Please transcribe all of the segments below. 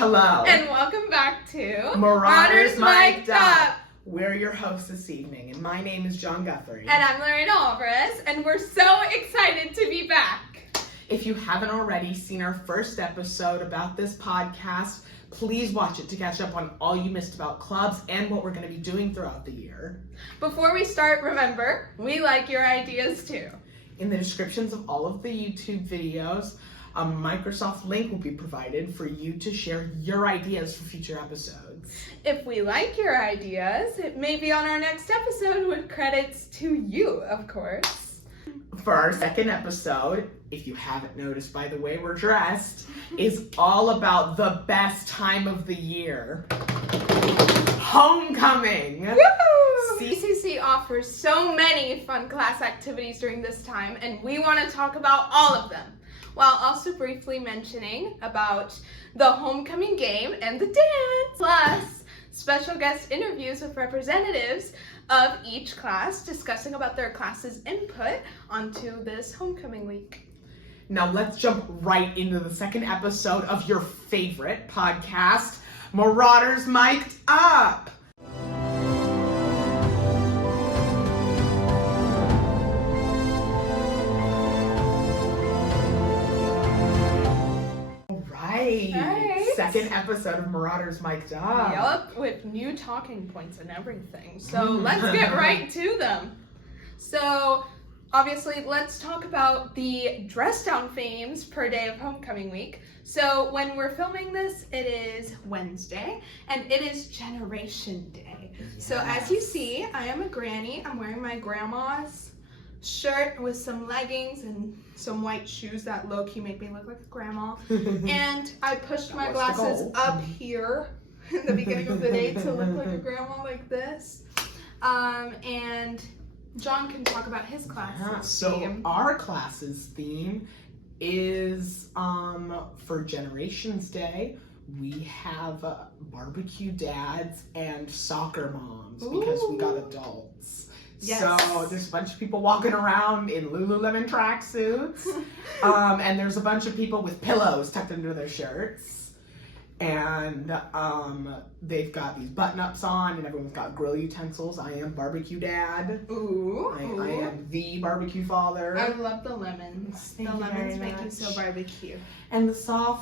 Hello. And welcome back to Marauders Mic'd Up. We're your hosts this evening, and my name is John Guthrie. And I'm Lorena and we're so excited to be back. If you haven't already seen our first episode about this podcast, please watch it to catch up on all you missed about clubs and what we're going to be doing throughout the year. Before we start, remember, we like your ideas too. In the descriptions of all of the YouTube videos, a Microsoft link will be provided for you to share your ideas for future episodes. If we like your ideas, it may be on our next episode with credits to you, of course. For our second episode, if you haven't noticed by the way we're dressed, is all about the best time of the year. Homecoming! Woo! CCC offers so many fun class activities during this time, and we want to talk about all of them, while also briefly mentioning about the homecoming game and the dance, plus special guest interviews with representatives of each class discussing about their class's input onto this homecoming week. Now let's jump right into the second episode of your favorite podcast, Marauders Mic'd Up! Second episode of Marauders Mic'd Up. Yup, with new talking points and everything. So let's get right to them. So obviously, let's talk about the dress down themes per day of homecoming week. So when we're filming this, it is Wednesday, and it is Generation Day. Yes. So as you see, I am a granny. I'm wearing my grandma's shirt with some leggings and some white shoes that low-key make me look like a grandma. And I pushed my glasses up here in the beginning of the day to look like a grandma like this. And John can talk about his class's theme. Our class's theme is for Generations Day. We have barbecue dads and soccer moms because we got adults. Yes. So there's a bunch of people walking around in Lululemon tracksuits, and there's a bunch of people with pillows tucked under their shirts, and they've got these button-ups on, and everyone's got grill utensils. I am barbecue dad. Ooh. I am the barbecue father. I love the lemons. Thank the you lemons very make you much. so barbecue. And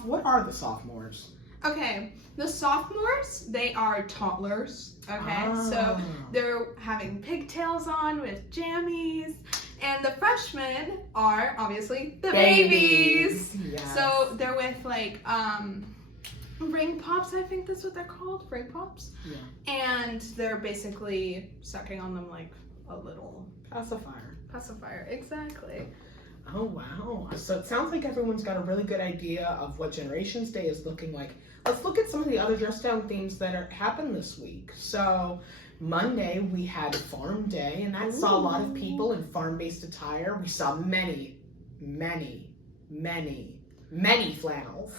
what are the sophomores? Okay, the sophomores, they are toddlers, okay? So they're having pigtails on with jammies. And the freshmen are obviously the babies. Yes. So they're with like ring pops, I think that's what they're called, ring pops. Yeah. And they're basically sucking on them like a little pacifier. Exactly. Oh, wow. So it sounds like everyone's got a really good idea of what Generations Day is looking like. Let's look at some of the other dress down themes that happened this week. So Monday we had Farm Day, and that saw a lot of people in farm-based attire. We saw many flannels.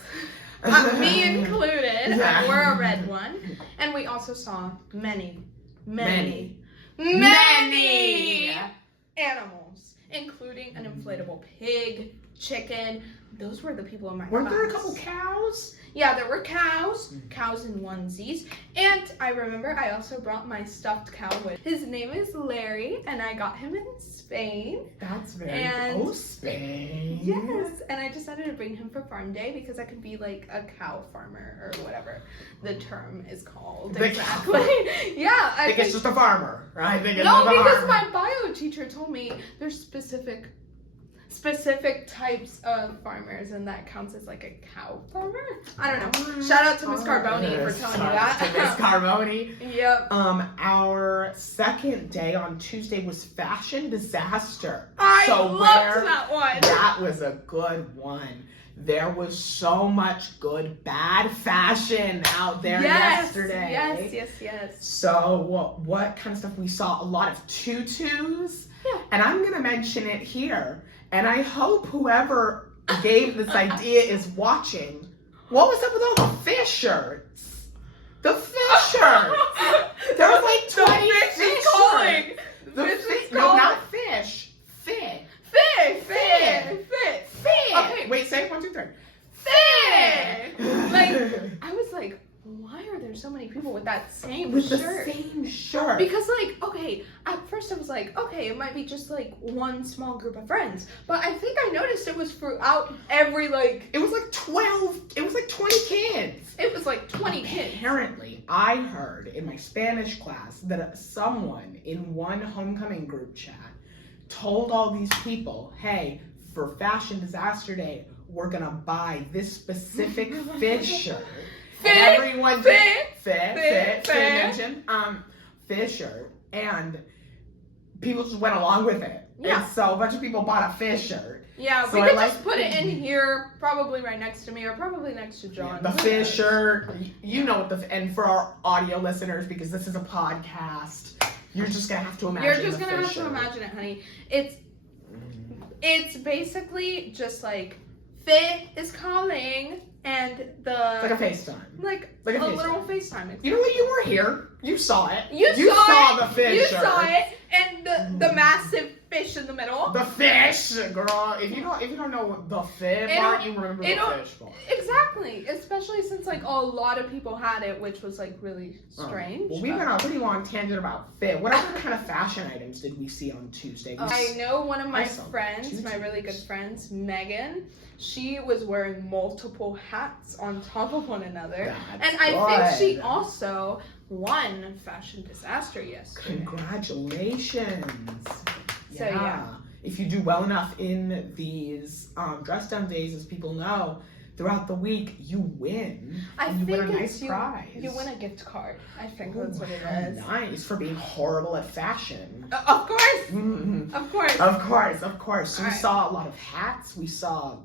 Me included. I wore a red one. And we also saw many animals, including an inflatable pig, chicken. Those were the people in my class. Weren't there a couple cows? Yeah, there were cows in onesies. And I remember I also brought my stuffed cow with. His name is Larry, and I got him in Spain. That's very cool. Spain. Yes, and I decided to bring him for Farm Day because I could be like a cow farmer or whatever the term is called. Exactly. Yeah. I think it's just a farmer, right? Because my bio teacher told me there's specific types of farmers, and that counts as like a cow farmer. I don't know. Shout out to Miss Carboni for telling me that. Miss Carboni. Yep. Our second day on Tuesday was Fashion Disaster. I loved that one. That was a good one. There was so much good, bad fashion out there yesterday. Yes. So what kind of stuff? We saw a lot of tutus. Yeah. And I'm going to mention it here. And I hope whoever gave this idea is watching. What was up with all the fish shirts? The fish shirts! There was like 20 fish shirts. No, not fish. Fish. Okay, Wait, say it 1, 2, 3. Like, I was that same with shirt. the same shirt. Because, like, okay, at first I was like, okay, it might be just, like, one small group of friends. But I think I noticed it was throughout every, like... It was like 20 kids. It was like 20 kids. Apparently, I heard in my Spanish class that someone in one homecoming group chat told all these people, hey, for Fashion Disaster Day, we're gonna buy this specific fish shirt. And everyone fish shirt, and people just went along with it. Yeah. And so a bunch of people bought a fish shirt. Yeah, So we could I just put it in here, probably right next to me, or probably next to John. Yeah, the fish shirt, you know what and for our audio listeners, because this is a podcast, you're just gonna have to imagine. You're just gonna have to imagine it, honey. It's basically just like Fit is calling and the It's like a FaceTime. Like a FaceTime. literal FaceTime. You know what? You were here. You saw it. You saw it. the fish You shirt. saw it, and the massive fish in the middle. The fish, girl. If you don't know the fish part, you remember the fish part. Exactly, especially since like a lot of people had it, which was like really strange. Well, we went on a pretty long tangent about fit. What other kind of fashion items did we see on Tuesday? I know one of my friends, my really good friends, Megan. She was wearing multiple hats on top of one another, and I think she also won Fashion Disaster yesterday. Congratulations! So yeah. If you do well enough in these dress down days, as people know, throughout the week you win. You win a nice prize. You win a gift card. I think that's what it is. Nice for being horrible at fashion. Of course. Mm-hmm. Of course. Of course. So we saw a lot of hats. We saw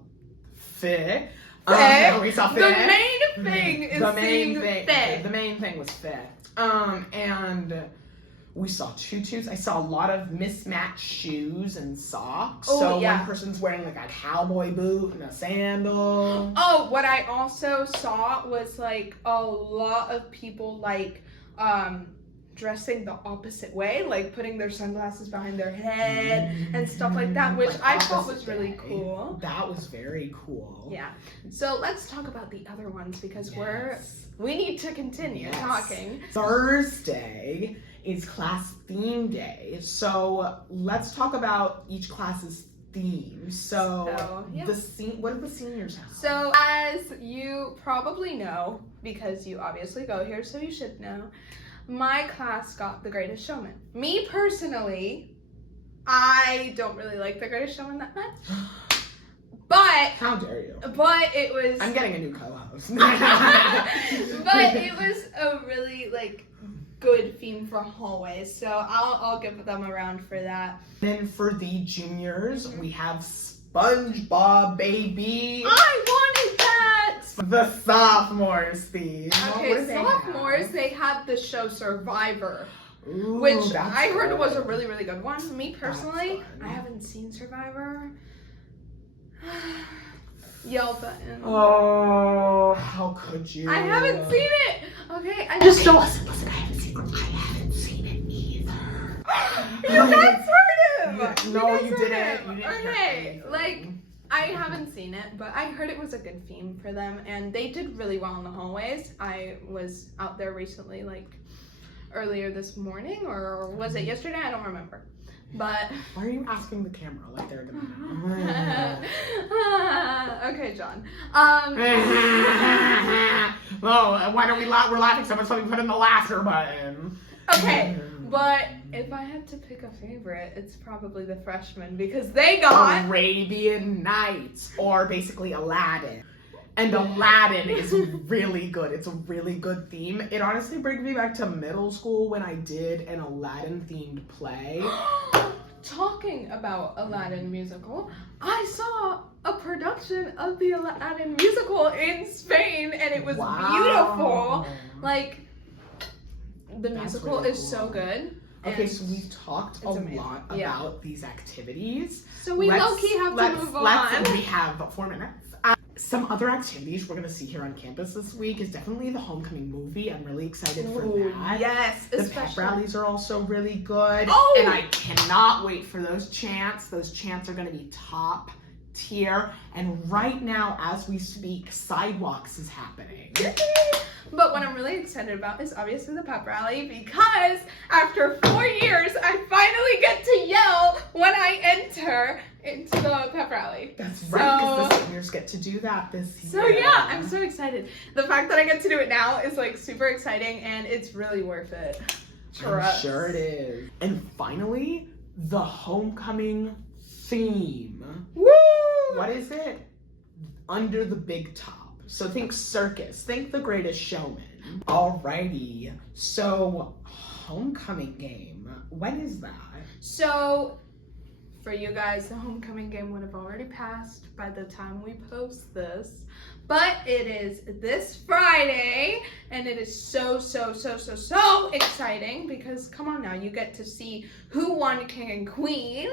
fit. We saw fit. The main thing is seeing fit. The main thing was fit. And we saw tutus. I saw a lot of mismatched shoes and socks. Oh, so yeah. one person's wearing like a cowboy boot and a sandal. Oh, what I also saw was like a lot of people like dressing the opposite way, like putting their sunglasses behind their head and stuff like that, which I thought was really cool. That was very cool. Yeah. So let's talk about the other ones because we need to continue talking. Thursday is class theme day. So let's talk about each class's theme. So what did the seniors have? So as you probably know, because you obviously go here, so you should know, my class got The Greatest Showman. Me personally, I don't really like The Greatest Showman that much. But how dare you? But it was I'm getting a new co-host. But it was a really like good theme for hallways. So I'll give them a round for that. Then for the juniors, we have SpongeBob, baby. I wanted that! The sophomores theme. Okay, sophomores, they had the show Survivor. Ooh, which I heard was a really, really good one. Me personally, I haven't seen Survivor. Yell button. Oh, how could you? I haven't seen it. Okay, listen, I haven't seen it either. You guys heard him. No, you didn't. Okay, like I haven't seen it, but I heard it was a good theme for them, and they did really well in the hallways. I was out there recently, like earlier this morning, or was it yesterday? I don't remember. But why are you asking the camera like they're gonna? Okay, John. Well, why don't we're laughing so much? So we put in the laughter button. Okay, but if I had to pick a favorite, it's probably the freshmen because they got Arabian Nights, or basically Aladdin. And Aladdin is really good. It's a really good theme. It honestly brings me back to middle school when I did an Aladdin-themed play. Talking about Aladdin musical, I saw a production of the Aladdin musical in Spain, and it was beautiful. Like, the musical is so good. Okay, so we've talked a lot about these activities. So we low-key have to move on. We have 4 minutes. Some other activities we're going to see here on campus this week is definitely the homecoming movie. I'm really excited for that. Yes, the pep rallies are also really good. Oh! And I cannot wait for those chants. Those chants are going to be top here, and right now, as we speak, Sidewalks is happening. But what I'm really excited about is obviously the pep rally, because after 4 years, I finally get to yell when I enter into the pep rally. That's right, because the seniors get to do that this year. So yeah, I'm so excited. The fact that I get to do it now is like super exciting, and it's really worth it. I'm sure it is. And finally, the homecoming theme. Woo! What is it? Under the big top. So think circus, think The Greatest Showman. Alrighty, so homecoming game, when is that? So for you guys, the homecoming game would have already passed by the time we post this. But it is this Friday, and it is so exciting because, come on now, you get to see who won King and Queen,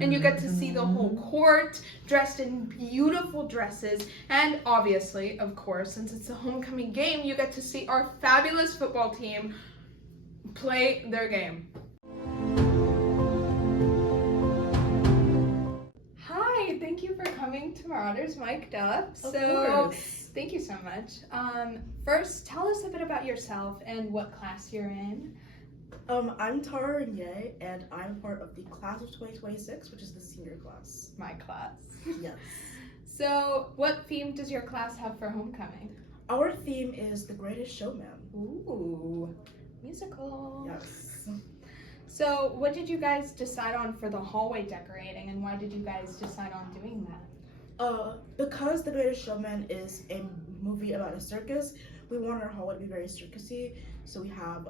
and you get to see the whole court dressed in beautiful dresses, and obviously, of course, since it's a homecoming game, you get to see our fabulous football team play their game. Thank you for coming to Marauders Mic'd Up. Of course. Thank you so much. First, tell us a bit about yourself and what class you're in. I'm Tara Renye, and I'm part of the class of 2026, which is the senior class. My class. Yes. So, what theme does your class have for homecoming? Our theme is The Greatest Showman. Ooh, musical. Yes. So, what did you guys decide on for the hallway decorating, and why did you guys decide on doing that? Because The Greatest Showman is a movie about a circus, we want our hallway to be very circusy. So we have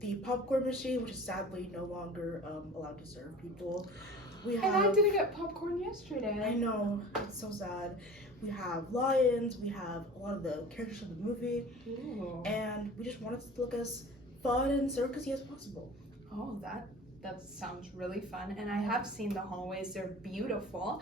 the popcorn machine, which is sadly no longer allowed to serve people. And I didn't get popcorn yesterday. I know, it's so sad. We have lions, we have a lot of the characters of the movie, and we just want it to look as fun and circusy as possible. Oh, that sounds really fun, and I have seen the hallways. They're beautiful.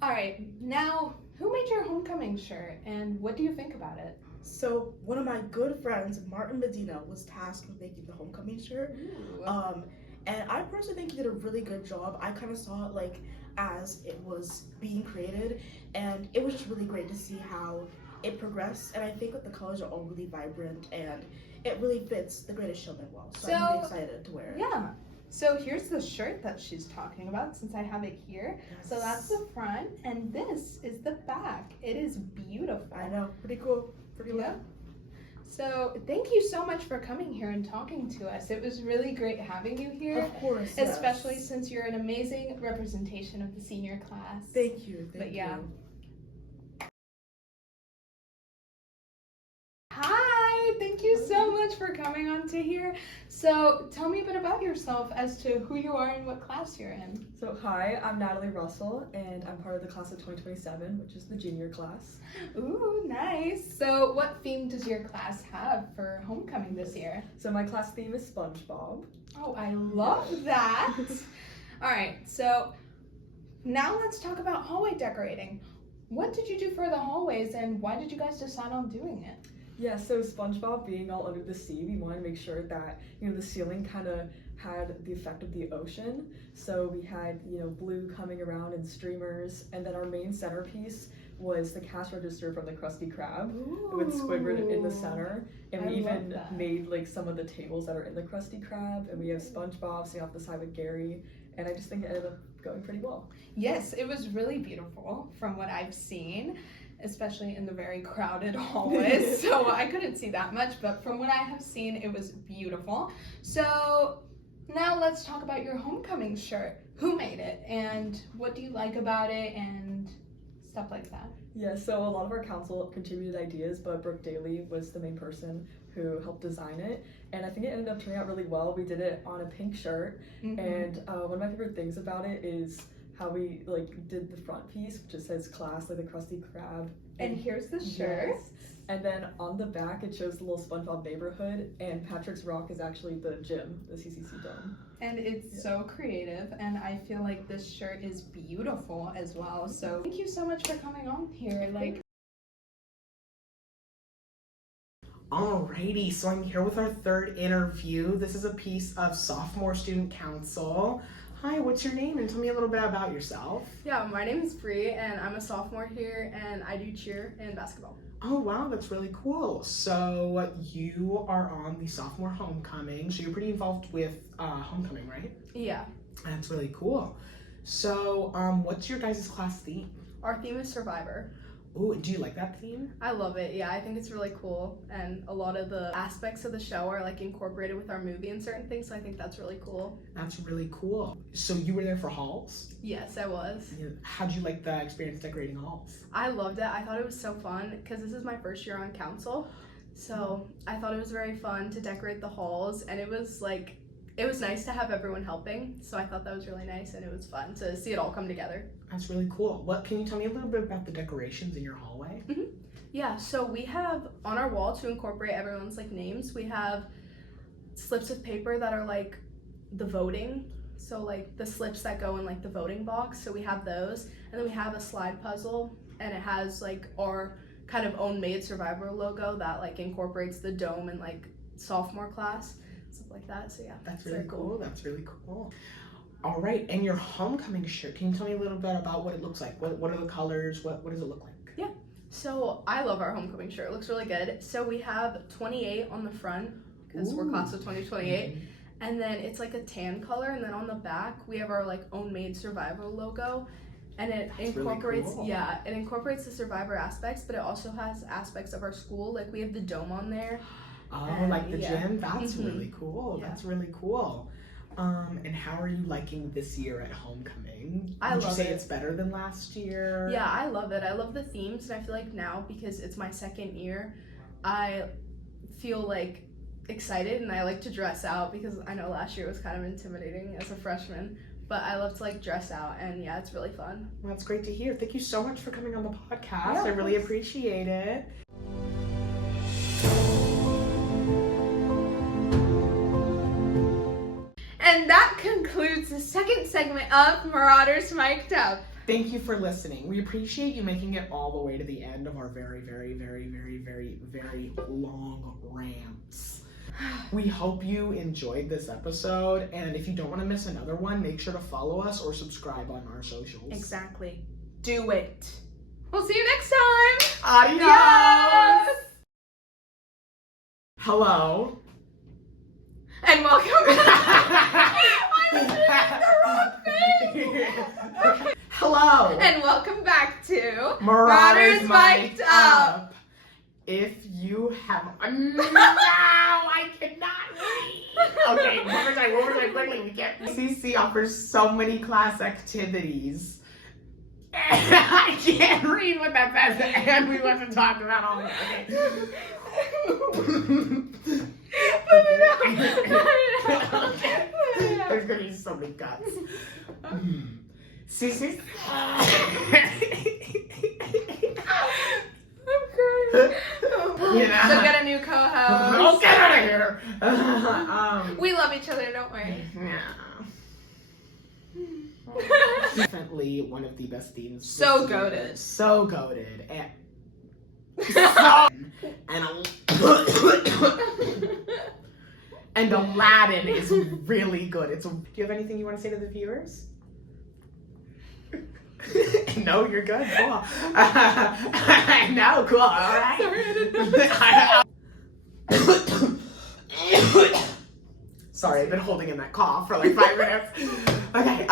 All right, now, who made your homecoming shirt, and what do you think about it? So, one of my good friends, Martin Medina, was tasked with making the homecoming shirt. Ooh. And I personally think he did a really good job. I kind of saw it, like, as it was being created, and it was just really great to see how it progressed, and I think that the colors are all really vibrant, and it really fits The Greatest Showman well, so I'm really excited to wear it. Yeah. So here's the shirt that she's talking about, since I have it here. Yes. So that's the front, and this is the back. It is beautiful. I know, pretty cool, pretty Yeah. cool. So thank you so much for coming here and talking to us. It was really great having you here. Of course, Especially yes. since you're an amazing representation of the senior class. Thank you, But yeah. you. Hi, thank you so much for coming on to here. So tell me a bit about yourself as to who you are and what class you're in. So hi, I'm Natalie Russell, and I'm part of the class of 2027, which is the junior class. Ooh, nice. So what theme does your class have for homecoming this year? So my class theme is SpongeBob. Oh, I love that. All right, so now let's talk about hallway decorating. What did you do for the hallways, and why did you guys decide on doing it? Yeah, so SpongeBob being all under the sea, we wanted to make sure that, the ceiling kind of had the effect of the ocean. So we had, blue coming around and streamers, and then our main centerpiece was the cash register from the Krusty Krab with Squidward in the center. And we even made like some of the tables that are in the Krusty Krab, and we have SpongeBob sitting off the side with Gary, and I just think it ended up going pretty well. Yes, it was really beautiful from what I've seen, especially in the very crowded hallways. So I couldn't see that much, but from what I have seen, it was beautiful. So now let's talk about your homecoming shirt. Who made it, and what do you like about it, and stuff like that? Yeah, so a lot of our council contributed ideas, but Brooke Daly was the main person who helped design it, and I think it ended up turning out really well. We did it on a pink shirt, and one of my favorite things about it is how we did the front piece, which just says class, like the Krusty Krab. And here's the shirt. Yes. And then on the back, it shows the little SpongeBob neighborhood, and Patrick's Rock is actually the gym, the CCC dome. And it's so creative, and I feel like this shirt is beautiful as well. So thank you so much for coming on here. Alrighty, so I'm here with our third interview. This is a piece of sophomore student council. Hi, what's your name? And tell me a little bit about yourself. Yeah, my name is Bree, and I'm a sophomore here, and I do cheer and basketball. Oh, wow, that's really cool. So you are on the sophomore homecoming, so you're pretty involved with homecoming, right? Yeah. That's really cool. So what's your guys' class theme? Our theme is Survivor. Ooh, do you like that theme? I love it. Yeah, I think it's really cool, and a lot of the aspects of the show are like incorporated with our movie and certain things, so I think that's really cool. That's really cool. So you were there for halls? Yes, I was. Yeah. How'd you like the experience decorating halls? I loved it. I thought it was so fun because this is my first year on council, so I thought it was very fun to decorate the halls, and it was nice to have everyone helping, so I thought that was really nice, and it was fun to see it all come together. That's really cool. What can you tell me a little bit about the decorations in your hallway? Yeah, so we have on our wall to incorporate everyone's like names, we have slips of paper that are like the voting, so like the slips that go in like the voting box, so we have those, and then we have a slide puzzle, and it has like our kind of own made Survivor logo that like incorporates the dome and like sophomore class, stuff like that. So yeah, That's it's really very cool. That's really cool. All right, and your homecoming shirt, can you tell me a little bit about what it looks like? What are the colors? What does it look like? So I love our homecoming shirt. It looks really good. So we have 28 on the front because we're class of 2028, and then it's like a tan color, and then on the back we have our like own made Survivor logo, and it That's really incorporates cool. it incorporates the Survivor aspects, but it also has aspects of our school. Like we have the dome on there. Oh, like the yeah. gym? That's Mhm. really cool. Yeah. That's really cool. And how are you liking this year at homecoming? I Would you love say it. it's better than last year? Yeah, I love it. I love the themes, and I feel like now because it's my second year, I feel like excited, and I like to dress out because I know last year was kind of intimidating as a freshman, but I love to like dress out, and yeah, it's really fun. Well, that's great to hear. Thank you so much for coming on the podcast. Yeah, I of really course. appreciate it. And that concludes the second segment of Marauders Mic'd Up. Thank you for listening. We appreciate you making it all the way to the end of our very, very, very, very, very, very long rants. We hope you enjoyed this episode, and if you don't want to miss another one, make sure to follow us or subscribe on our socials. Exactly. Do it. We'll see you next time. Adios! Yes! Hello. And welcome back. I was doing the wrong thing. Hello. And welcome back to Marauders Mic'd Mic'd Up. Up. If you have no, I cannot read. Okay, one more time, quickly. We can't. CC offers so many class activities. I can't read what that says, and we want to talk about all of it. Okay. There's gonna be so many cuts. CC. I'm crying. Yeah. So get a new co-host. Oh, get out of here. We love each other, don't worry. Yeah. Definitely one of the best themes. So this year. goated. So goated. And Aladdin is really good. Do you have anything you want to say to the viewers? No, you're good. Cool. No, cool. All right. Sorry, I've been holding in that cough for like 5 minutes. Okay.